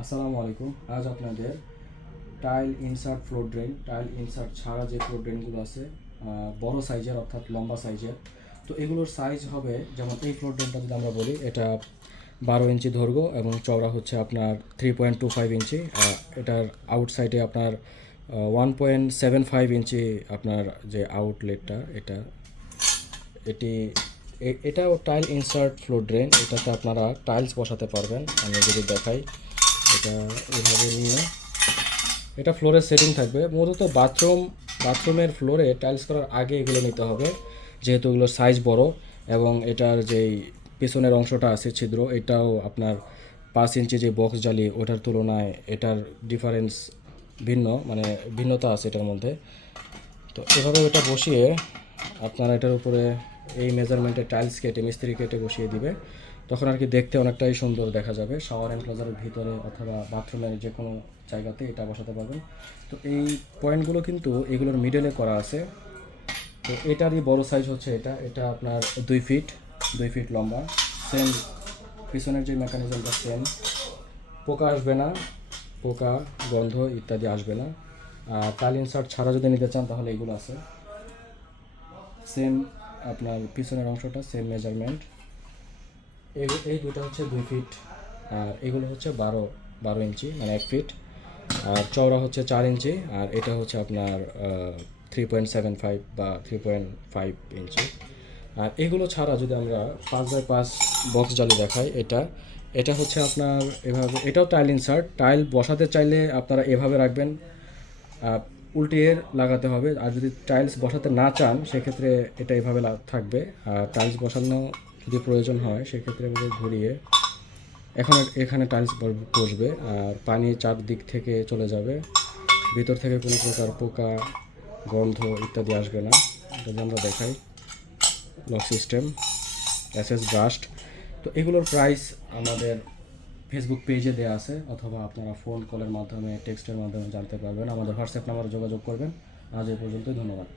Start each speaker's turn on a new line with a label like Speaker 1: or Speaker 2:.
Speaker 1: আসসালামু আলাইকুম। আজ আপনাদের tile insert floor drain tile insert ছাড়া যে ফ্লোর ড্রেনগুলো আছে বড় সাইজের অর্থাৎ লম্বা সাইজের তো এগুলোর সাইজ হবে যেমন এই ফ্লোর ড্রেনটা যদি আমরা বলি, এটা বারো ইঞ্চি দৈর্ঘ্য এবং চওড়া হচ্ছে আপনার three point two five inch এটার আউটসাইডে আপনার one point seven five inch আপনার যে আউটলেটটা এটা, এটি এটাও টাইল ইনসার্ট ফ্লোর ড্রেন এটাতে আপনারা টাইলস বসাতে পারবেন, আমি যদি দেখাই। এটা এভাবে নিয়ে। এটা ফ্লোরের সেটিং থাকবে। মূলত বাথরুম বাথরুমের ফ্লোরে টাইলস করার আগে এগুলো নিতে হবে। যেহেতু এগুলোর সাইজ বড় এবং এটার যেই পেছনের অংশটা আছে ছিদ্র, এটাও আপনার পাঁচ ইঞ্চি যে বক্স জালি, ওটার তুলনায় এটার ডিফারেন্স ভিন্ন মানে ভিন্নতা আছে এটার মধ্যে। তো এভাবে ওটা বসিয়ে আপনারা এটার উপরে এই মেজারমেন্টের টাইলস কেটে, মিস্ত্রি কেটে বসিয়ে দিবে। তখন আর কি দেখতে অনেকটাই সুন্দর দেখা যাবে। শাওয়ার এনক্লোজারের ভিতরে অথবা বাথরুমের যে কোনো জায়গাতে এটা বসাতে পারবেন। তো এই পয়েন্টগুলো কিন্তু এগুলোর মিডলে করা আছে। তো এটারই বড় সাইজ হচ্ছে এটা। এটা আপনার দুই ফিট দুই ফিট লম্বা। সেম পিছনের যে মেকানিজমটা সেম পোকা আসবে না। পোকা, গন্ধ ইত্যাদি আসবে না। আর টাইল ইনসার্ট ছাড়া যদি নিতে চান তাহলে এগুলো আছে। সেম আপনার পিছনের অংশটা সেম মেজারমেন্ট এই দুটো হচ্ছে দুই ফিট আর এগুলো হচ্ছে বারো বারো ইঞ্চি মানে এক ফিট আর চওড়া হচ্ছে চার ইঞ্চি, আর এটা হচ্ছে আপনার থ্রি পয়েন্ট সেভেন ফাইভ বা থ্রি পয়েন্ট ফাইভ ইঞ্চি। আর এগুলো ছাড়া যদি আমরা পাঁচ বাই পাঁচ বক্স জালি দেখাই, এটা এটা হচ্ছে আপনার এভাবে, এটাও টাইল ইনসার্ট টাইল বসাতে চাইলে আপনারা এভাবে রাখবেন। উল্টিয়ে লাগাতে হবে, আর যদি টাইলস বসাতে না চান, সেক্ষেত্রে এটা এভাবে থাকবে। আর টাইলস বসানো যদি প্রয়োজন হয়, সেক্ষেত্রে এভাবে ঘুরিয়ে এখন এখানে টাইলস বসবে আর পানি চারদিক থেকে চলে যাবে। ভিতর থেকে কোনো প্রকার পোকা, গন্ধ ইত্যাদি আসবে না। যদি আমরা দেখাই লক সিস্টেম এসএস ব্রাস্ট তো এগুলোর প্রাইস আমাদের ফেসবুক পেজে দেওয়া আছে অথবা আপনারা ফোন কলের মাধ্যমে টেক্সটের মাধ্যমে জানতে পারবেন। আমাদের হোয়াটসঅ্যাপ নাম্বারে যোগাযোগ করবেন। আজ এই পর্যন্তই, ধন্যবাদ।